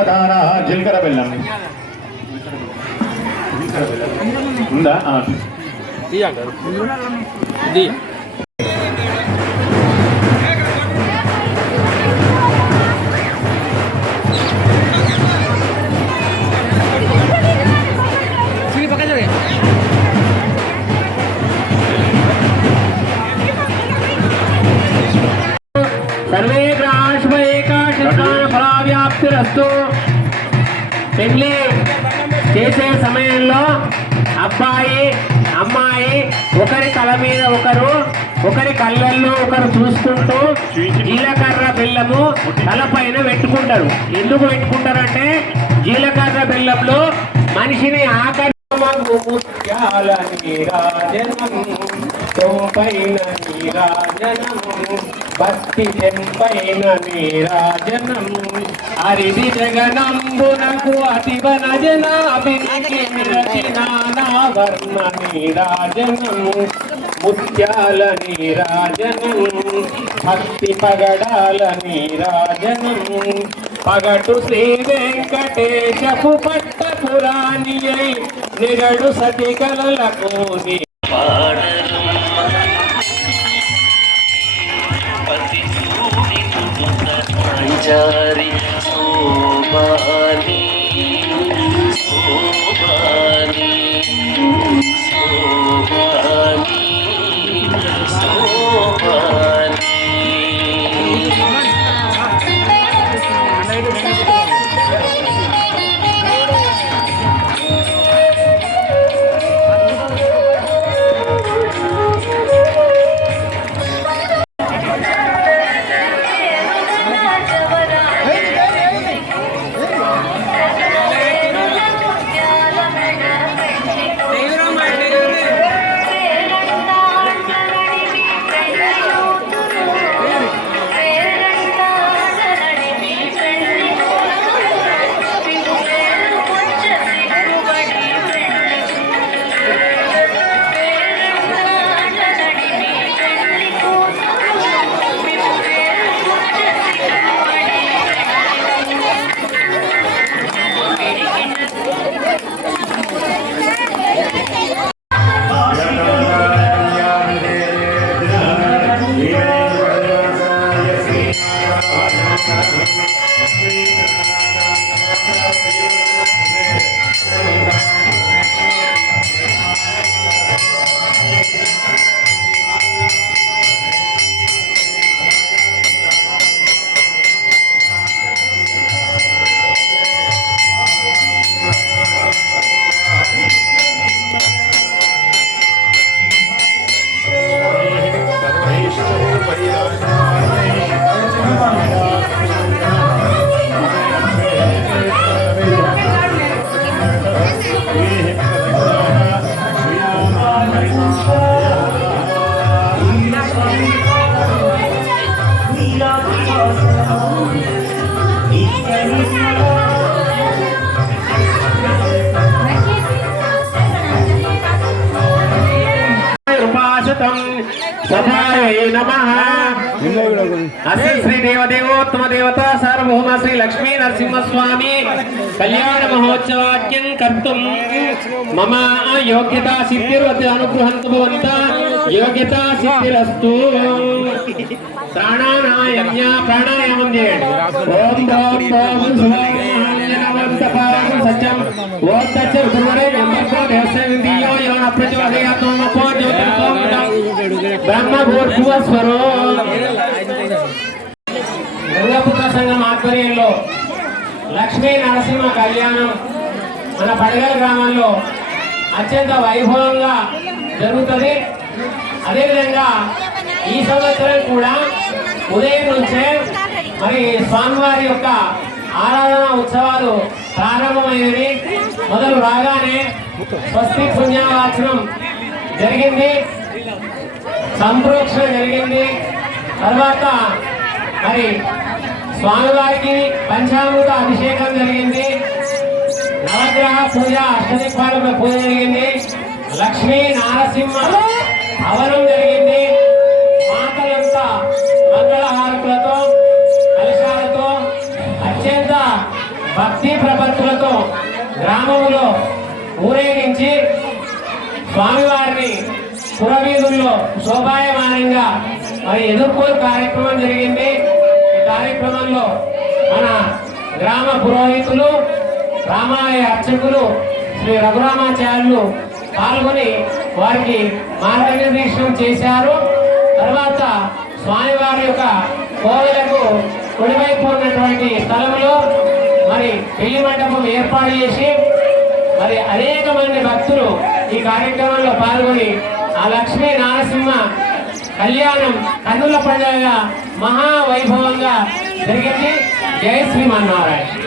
పంచదార జీలకర్ర బెల్లం ఉందా? సర్వే ఫలావ్యాప్తిరస్తు. పెళ్లి చేసే సమయంలో అబ్బాయి అమ్మాయి ఒకరి తల మీద ఒకరు, ఒకరి కళ్ళల్లో ఒకరు చూసుకుంటూ జీలకర్ర బెల్లము తలపైన పెట్టుకుంటారు. ఎందుకు పెట్టుకుంటారంటే జీలకర్ర బెల్లంలో మనిషిని ఆకర్షణ పైన నీరాజనము భక్తి చెంపైన నీరాజనము హరిది జగనంబునకు అతివన జనాభివర్ణ నీరాజనము ముత్యాల నీరాజనము భక్తి పగడాల నీరాజనము పగటు శ్రీ వెంకటేశపు పట్టపురాణి నిగడు సతి కలలకు చారి శోభాని శోభాని శోభాని శోభాని శ్రీ దేవదేవోత్తమ దేవత సార్వభౌమ శ్రీ లక్ష్మీ నరసింహస్వామి కళ్యాణ మహోత్సవాఖ్యం కర్తుం మమ యోగ్యతా సిద్ధిర్వతి అనుగ్రహంతు భవంత యోగ్యతా సిద్ధిరస్తు. ప్రాణాయామ్య ప్రాణాయామం చేయండి. ఓం ఓం ఓం సత్యం ఓం తచ్చ ఉదరే నంబర్కో దేవసేంద్రియో యవన ప్రచోదయాతో మపో జ్యోతిర్తో బ్రహ్మ భూర్భువస్వరో. గంగాపుత్ర సంఘం ఆధ్వర్యంలో లక్ష్మీ నరసింహ కళ్యాణం మన పడగల గ్రామంలో అత్యంత వైభవంగా జరుగుతుంది. అదేవిధంగా ఈ సంవత్సరం కూడా ఉదయం నుంచే మరి స్వామివారి యొక్క ఆరాధన ఉత్సవాలు ప్రారంభమైనవి. మొదలు రాగానే స్వస్తి పుణ్యవాచనం జరిగింది, సంప్రోక్షణ జరిగింది. తర్వాత మరి స్వామివారికి పంచామృత అభిషేకం జరిగింది, నవగ్రహ పూజ, అష్టదిక్పాలక పూజ జరిగింది, లక్ష్మీ నారసింహ హవనం జరిగింది. మాతలంతా మంగళహారతులతో కలశాలతో అత్యంత భక్తి ప్రపత్తులతో గ్రామంలో ఊరేగించి స్వామివారిని పురవీధుల్లో శోభాయమానంగా మరి ఎదుర్కోలు కార్యక్రమం జరిగింది. ఈ కార్యక్రమంలో మన గ్రామ పురోహితులు, రామాలయ అర్చకులు, శ్రీ రఘురామాచార్యులు పాల్గొని వారికి మార్గనిర్దేశం చేశారు. తర్వాత స్వామివారి యొక్క కోవెలకు కుడివైపు ఉన్నటువంటి స్థలంలో మరి పెళ్లి మండపం ఏర్పాటు చేసి మరి అనేక మంది భక్తులు ఈ కార్యక్రమంలో పాల్గొని ఆ లక్ష్మీ నారసింహ కళ్యాణం కన్నుల పండుగ మహావైభవంగా జరిగింది. జై శ్రీమన్నారాయణ.